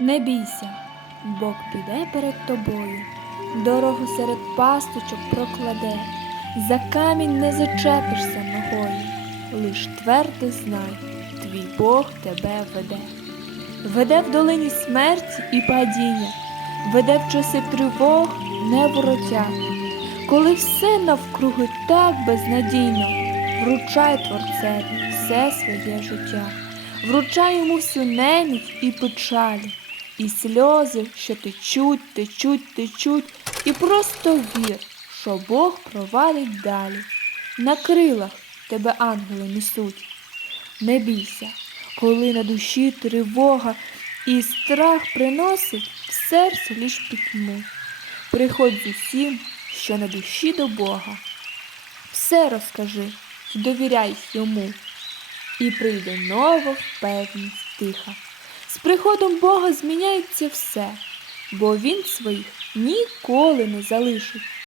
Не бійся, Бог піде перед тобою, дорогу серед пасточок прокладе, за камінь не зачепишся ногою, лиш твердо знай, твій Бог тебе веде. Веде в долині смерті і падіння, веде в часи тривог не. Коли все навкруги так безнадійно, вручай Творцеві все своє життя, вручай йому всю неміч і печалі, і сльози, що течуть, течуть, течуть, і просто вір, що Бог провадить далі. На крилах тебе ангели несуть. Не бійся, коли на душі тривога і страх приносить в серце лиш пітьму. Приходь з усім, що на душі до Бога. Все розкажи і довіряй йому, і прийде нова впевненість тиха. З приходом Бога зміняється все, бо Він своїх ніколи не залишить.